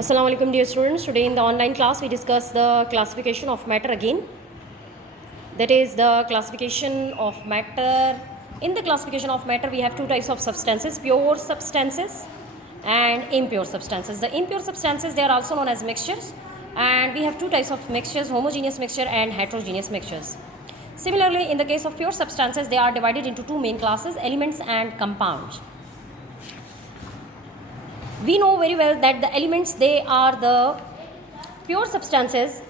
Assalamu alaikum dear students. Today in the online class we discuss the classification of matter again. That is the classification of matter. In the classification of matter we have two types of substances, pure substances and impure substances. The impure substances, they are also known as mixtures, and we have two types of mixtures, homogeneous mixture and heterogeneous mixtures. Similarly, in the case of pure substances, they are divided into two main classes, elements and compounds. We know very well that the elements, they are the pure substances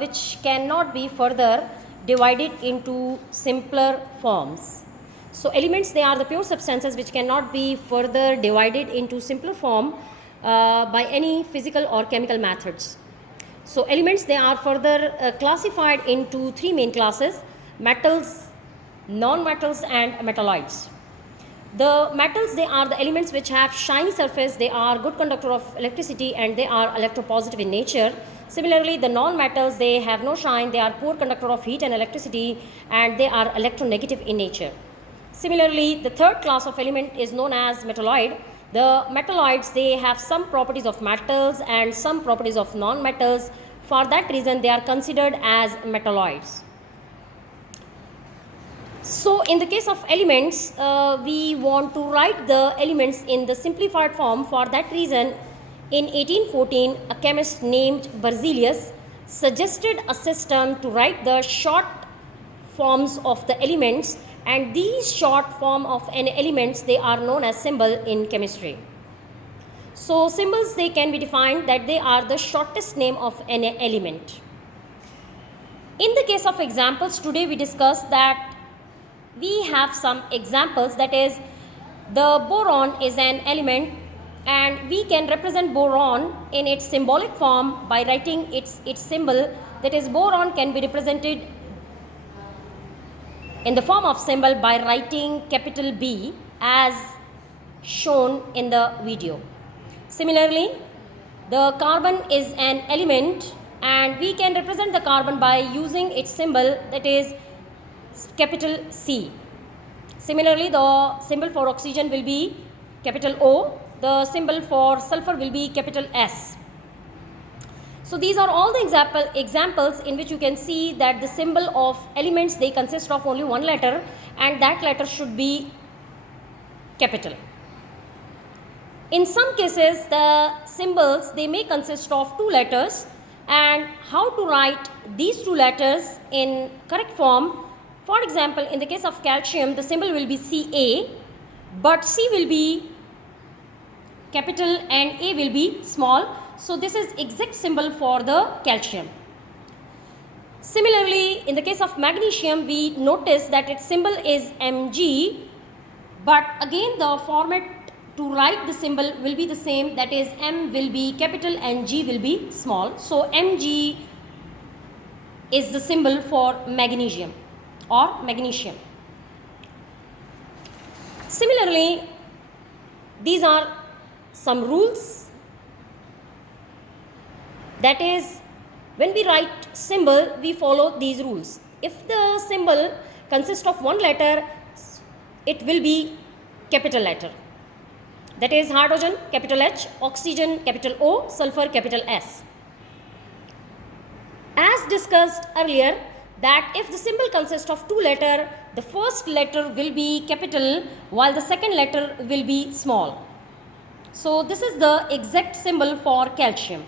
which cannot be further divided into simpler forms. So elements, they are the pure substances which cannot be further divided into simpler form by any physical or chemical methods. So elements, they are further classified into three main classes: metals, non-metals and metalloids. The metals, they are the elements which have shiny surface, they are good conductor of electricity and they are electropositive in nature. Similarly, the non-metals, they have no shine, they are poor conductor of heat and electricity and they are electronegative in nature. Similarly, the third class of element is known as metalloid. The metalloids, they have some properties of metals and some properties of non-metals. For that reason, they are considered as metalloids. So in the case of elements, we want to write the elements in the simplified form. For that reason, in 1814, a chemist named Berzelius suggested a system to write the short forms of the elements, and these short form of an elements, they are known as symbol in chemistry. So symbols, they can be defined that they are the shortest name of an element. In the case of examples, today we discuss that we have some examples, that is, the boron is an element and we can represent boron in its symbolic form by writing its symbol. That is, boron can be represented in the form of symbol by writing capital B as shown in the video. Similarly, the carbon is an element and we can represent the carbon by using its symbol, that is capital C. Similarly, the symbol for oxygen will be capital O. The symbol for sulfur will be capital S. So these are all the examples in which you can see that the symbol of elements, they consist of only one letter and that letter should be capital. In some cases, the symbols, they may consist of two letters, and how to write these two letters in correct form. For example, in the case of calcium, the symbol will be Ca, but C will be capital and A will be small. So this is exact symbol for the calcium. Similarly, in the case of magnesium, we notice that its symbol is Mg, but again the format to write the symbol will be the same, that is M will be capital and G will be small. So Mg is the symbol for magnesium or magnesium. Similarly, these are some rules, that is, when we write symbol, we follow these rules. If the symbol consists of one letter, it will be capital letter, that is hydrogen capital H, oxygen capital O, sulfur capital S. As discussed earlier, that if the symbol consists of two letters, the first letter will be capital while the second letter will be small. So this is the exact symbol for calcium.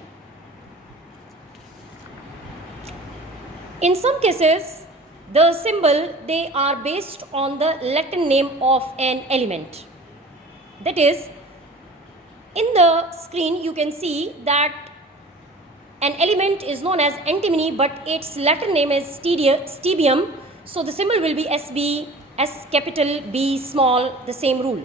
In some cases, the symbol, they are based on the Latin name of an element. That is, in the screen you can see that an element is known as antimony, but its Latin name is stibbium. So the symbol will be Sb, S capital, B small, the same rule.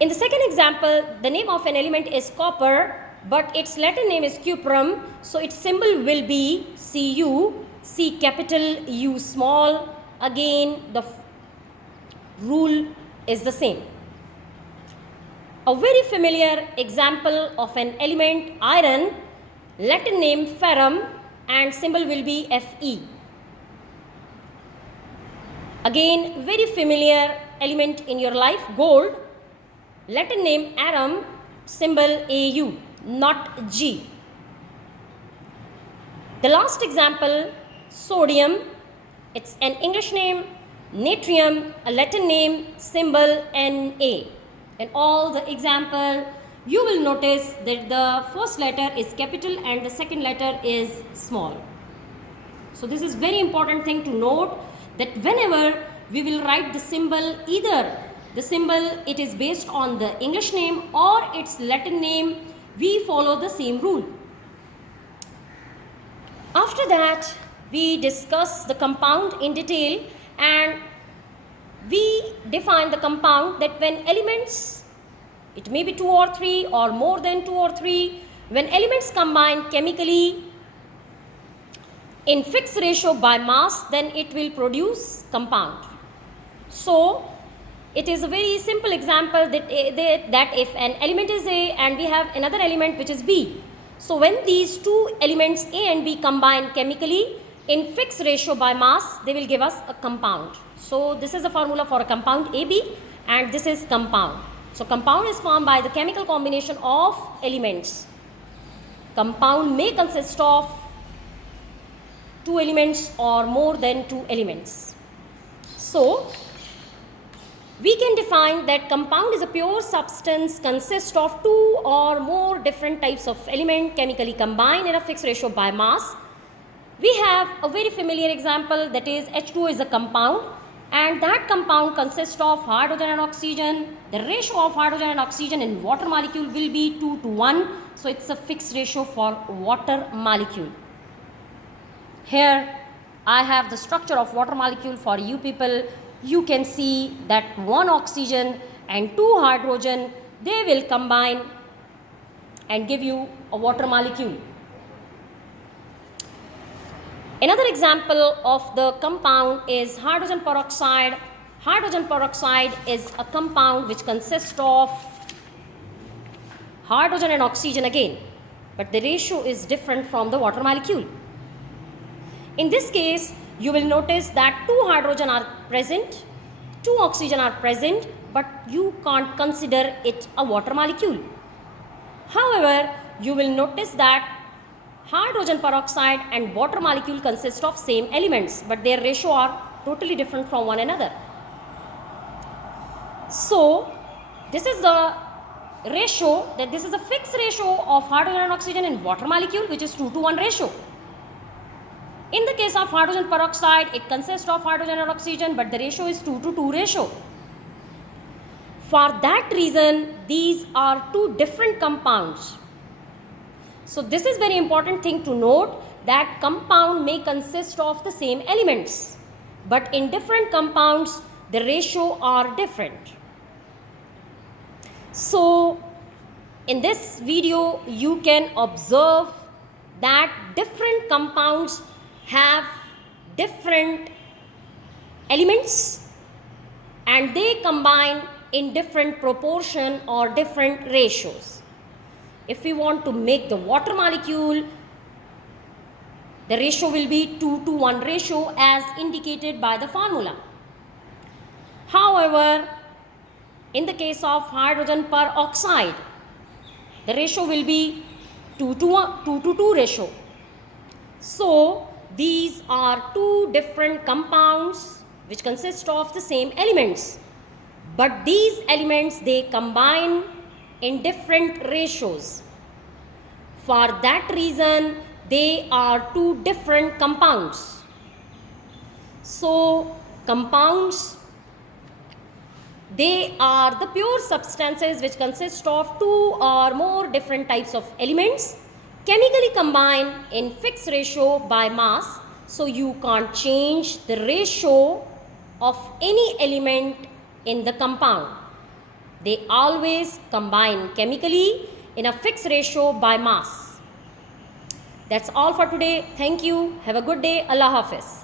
In the second example, the name of an element is copper, but its Latin name is cuprum. So its symbol will be Cu, C capital, U small. Again, the rule is the same. A very familiar example of an element, iron, Latin name ferrum and symbol will be Fe. Again, very familiar element in your life, gold, Latin name arum symbol AU, not G. The last example, sodium, it's an English name, natrium, a Latin name, symbol Na. In all the example, you will notice that the first letter is capital and the second letter is small. So this is very important thing to note, that whenever we will write the symbol, either the symbol it is based on the English name or its Latin name, we follow the same rule. After that, we discuss the compound in detail, and we define the compound that when elements, it may be 2 or 3 or more than 2 or 3, when elements combine chemically in fixed ratio by mass, then it will produce compound. So it is a very simple example that if an element is A and we have another element which is B, so when these two elements A and B combine chemically in fixed ratio by mass, they will give us a compound. So this is the formula for a compound AB, and this is compound. So compound is formed by the chemical combination of elements. Compound may consist of 2 elements or more than 2 elements. So we can define that compound is a pure substance consists of 2 or more different types of element chemically combined in a fixed ratio by mass. We have a very familiar example, that is H2O is a compound, and that compound consists of hydrogen and oxygen. The ratio of hydrogen and oxygen in water molecule will be 2 to 1. So it's a fixed ratio for water molecule. Here I have the structure of water molecule for you people. You can see that 1 oxygen and 2 hydrogen, they will combine and give you a water molecule. Another example of the compound is hydrogen peroxide. Hydrogen peroxide is a compound which consists of hydrogen and oxygen again, but the ratio is different from the water molecule. In this case, you will notice that 2 hydrogen are present, 2 oxygen are present, but you can't consider it a water molecule. However, you will notice that hydrogen peroxide and water molecule consist of same elements, but their ratio are totally different from one another. So this is the ratio, that this is a fixed ratio of hydrogen and oxygen in water molecule, which is 2 to 1 ratio. In the case of hydrogen peroxide, it consists of hydrogen and oxygen, but the ratio is 2 to 2 ratio. For that reason, these are 2 different compounds. So this is very important thing to note, that compound may consist of the same elements, but in different compounds, the ratio are different. So in this video, you can observe that different compounds have different elements and they combine in different proportion or different ratios. If we want to make the water molecule, the ratio will be 2 to 1 ratio as indicated by the formula. However, in the case of hydrogen peroxide, the ratio will be 2 to 2 ratio. So these are 2 different compounds which consist of the same elements, but these elements, they combine in different ratios. For that reason, they are 2 different compounds. So compounds, they are the pure substances which consist of 2 or more different types of elements chemically combined in fixed ratio by mass. So you can't change the ratio of any element in the compound. They always combine chemically in a fixed ratio by mass. That's all for today. Thank you. Have a good day. Allah Hafiz.